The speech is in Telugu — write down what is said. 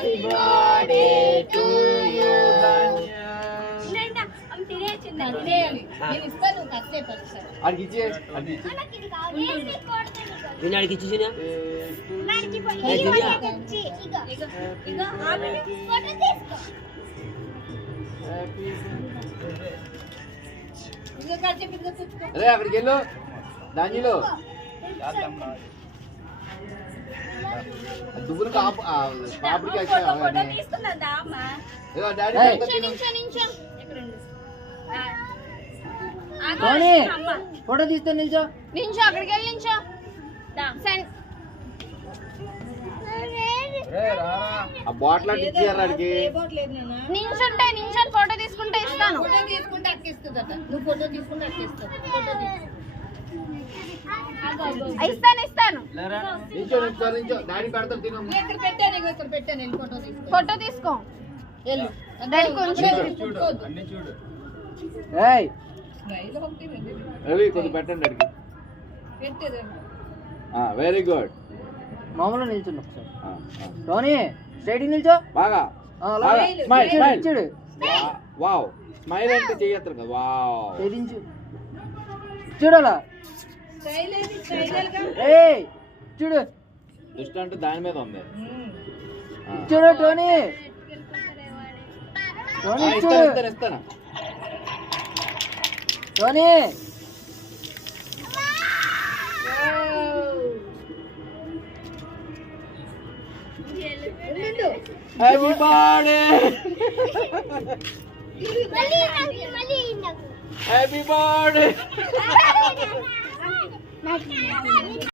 బర్త్డే టు యు వినాడికి ఇచ్చేసినా అరే అక్కడికి వెళ్ళు దానిలో దువ్వులు పాపడికి ఫోటో తీస్తే నిల్చో నించో అక్కడికి వెళ్ళి నించో ఆ బాటిల్ అంటే ఇచ్చారు అడిగి నించుంటే నించొని ఫోటో తీసుకుంటే ఇస్తాను ఇస్తాను నించో నించో నించో డాడీ పెడతారు తిను ఫోటో తీసుకో డాడీ కొంచెం రవి కొంచెం పెట్టండి అడిగి వెరీ గుడ్ మామూలు నిల్చుండు ఒకసారి టోనీ స్ట్రైట్ నిల్చో బాగా స్మైల్ స్మైల్ చూడు వావ్ స్మైల్ అంటే చేయొచ్చు కదా వావ్ చేయించు చూడాలా ఏయ్ చూడు దృష్టి అంటే దాని మీద ఉంది చూడు టోనీ టోనీ చూడు ఇస్తాను Tony happy birthday happy birthday